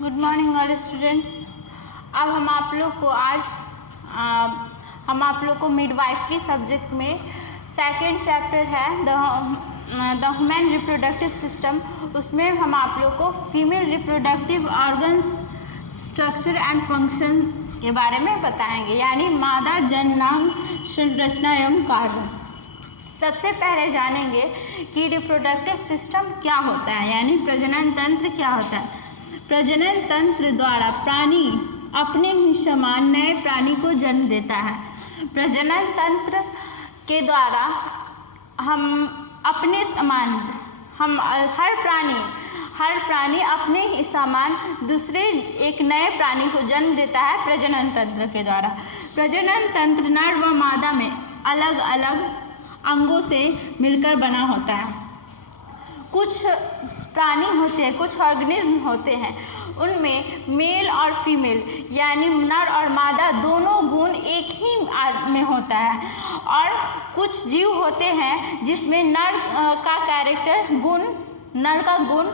Good morning all students. अब हम आप लोग को मिडवाइफरी सब्जेक्ट में सेकेंड चैप्टर है द ह्यूमन रिप्रोडक्टिव सिस्टम, उसमें हम आप लोग को female reproductive organs structure and function के बारे में बताएंगे, यानी मादा जननांग संरचना एवं कार्य। सबसे पहले जानेंगे कि रिप्रोडक्टिव सिस्टम क्या होता है, यानी प्रजनन तंत्र क्या होता है। प्रजनन तंत्र द्वारा प्राणी अपने ही समान नए प्राणी को जन्म देता है। प्रजनन तंत्र के द्वारा हम अपने समान हर प्राणी अपने ही समान दूसरे एक नए प्राणी को जन्म देता है प्रजनन तंत्र के द्वारा। प्रजनन तंत्र नर व मादा में अलग अलग अंगों से मिलकर बना होता है। कुछ प्राणी होते हैं, कुछ ऑर्गेनिज्म होते हैं, उनमें मेल और फीमेल यानी नर और मादा दोनों गुण एक ही में होता है, और कुछ जीव होते हैं जिसमें नर का गुण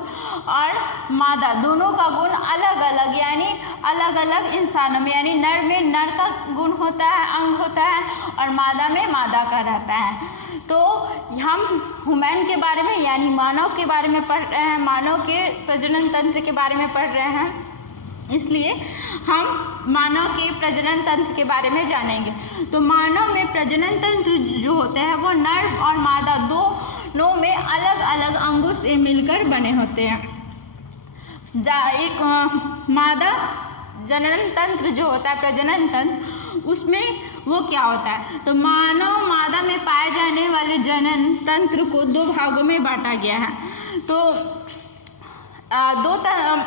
और मादा दोनों का गुण अलग अलग, यानी अलग अलग इंसानों में, यानी नर में नर का गुण होता है, अंग होता है, और मादा में मादा का रहता है। तो हम ह्यूमन के बारे में यानी मानव के बारे में पढ़ रहे हैं, मानव के प्रजनन तंत्र के बारे में पढ़ रहे हैं, इसलिए हम मानव के प्रजनन तंत्र के बारे में जानेंगे। तो मानव में प्रजनन तंत्र जो होते हैं वो नर और मादा दोनों में अलग अलग अंगों से मिलकर बने होते हैं। एक मादा जनन तंत्र जो होता है प्रजनन तंत्र, उसमें वो क्या होता है, तो मानव मादा में पाए जाने वाले जनन तंत्र को दो भागों में बांटा गया है। तो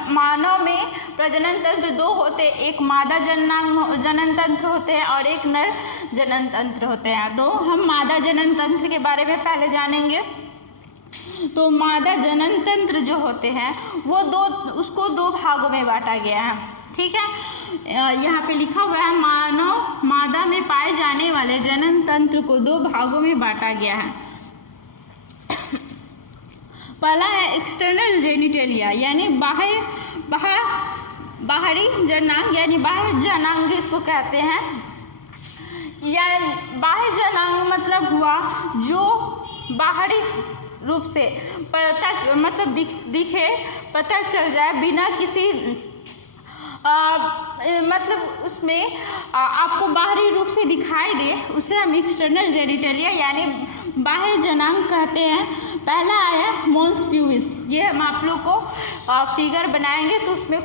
मानव में प्रजनन तंत्र दो होते, एक मादा जनन तंत्र होते हैं और एक नर जनन तंत्र होते हैं। तो हम मादा जनन तंत्र के बारे में पहले जानेंगे। तो मादा जनन तंत्र जो होते हैं वो उसको दो भागों में बांटा गया है, ठीक है। यहाँ पे लिखा हुआ है मानव मादा में पाए जाने वाले जनन तंत्र को दो भागों में बांटा गया है। पहला है एक्सटर्नल जेनिटेलिया, यानी बाहरी जननांग, यानी बाह्य जननांग जिसको कहते हैं। या बाह्य जननांग मतलब हुआ जो बाहरी रूप से पता चल जाए बिना किसी मतलब उसमें आपको बाहरी रूप से दिखाई दे, उसे हम एक्सटर्नल जेनिटेलिया यानी बाह्य जननांग कहते हैं। पहला आया मोन्स प्यूबिस, ये हम आप लोग को फिगर बनाएंगे तो उसमें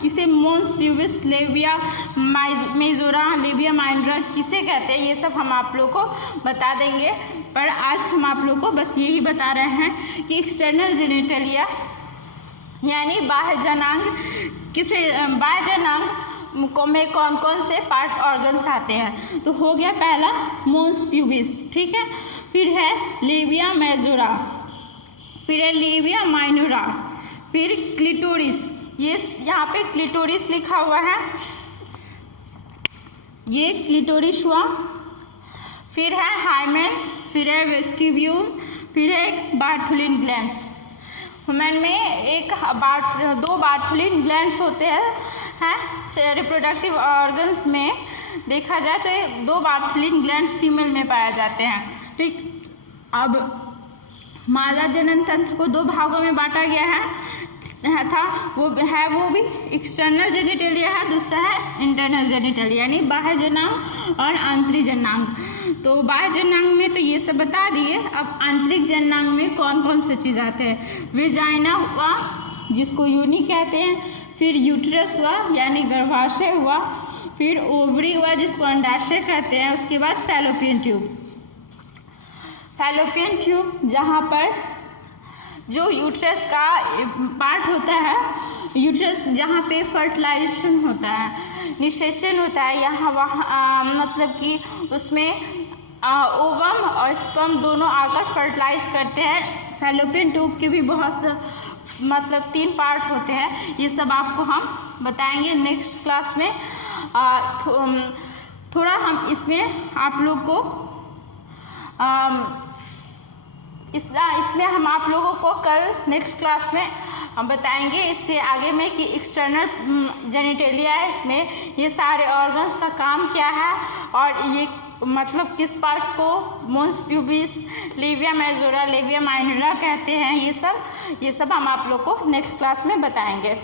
किसे mons pubis, labia majora, labia minora किसे कहते हैं, ये सब हम आप लोग को बता देंगे। पर आज हम आप लोग को बस यही बता रहे हैं कि एक्सटर्नल जेनिटेलिया यानी बाह्य जननांग बाह्य जननांग में कौन कौन से पार्ट ऑर्गन्स आते हैं। तो हो गया पहला मोन्स प्यूबिस, ठीक है। फिर है लेबिया मेजोरा, फिर है लेबिया माइनोरा, फिर क्लिटोरिस, ये यहाँ पे क्लिटोरिस लिखा हुआ है, ये क्लिटोरिस हुआ। फिर है हाइमेन, फिर है वेस्टिब्यूल, फिर है बार्थुलिन ग्लैंड्स। ह्यूमन में दो बार्थुलिन ग्लैंड्स होते हैं रिप्रोडक्टिव ऑर्गन्स में देखा जाए तो ये दो बार्थुलिन ग्लैंड्स फीमेल में पाए जाते हैं, ठीक। अब मादा जनन तंत्र को दो भागों में बांटा गया वो भी एक्सटर्नल जेनिटेलिया है, दूसरा है इंटरनल जेनिटेलिया यानी बाह्य जननांग और आंतरिक जननांग। तो बाह्य जननांग में तो ये सब बता दिए। अब आंतरिक जननांग में कौन कौन से चीज़ आते हैं, वेजाइना हुआ जिसको यूनी कहते हैं, फिर यूट्रस हुआ यानी गर्भाशय हुआ, फिर ओवरी हुआ जिसको अंडाशय कहते हैं, उसके बाद फैलोपियन ट्यूब जहाँ पर जो यूट्रस का पार्ट होता है, यूट्रस जहाँ पे फर्टिलाइजेशन होता है, निषेचन होता है, वहाँ मतलब कि उसमें ओवम और स्पर्म दोनों आकर फर्टिलाइज करते हैं। फैलोपियन ट्यूब के भी बहुत 3 पार्ट होते हैं, ये सब आपको हम बताएंगे नेक्स्ट क्लास में। थोड़ा हम इसमें आप लोग को इसमें हम आप लोगों को कल नेक्स्ट क्लास में हम बताएंगे इससे आगे में कि एक्सटर्नल जेनिटेलिया है, इसमें ये सारे ऑर्गन्स का काम क्या है और ये मतलब किस पार्ट्स को mons pubis, labia majora, labia minora कहते हैं। ये सब हम आप लोग को नेक्स्ट क्लास में बताएंगे।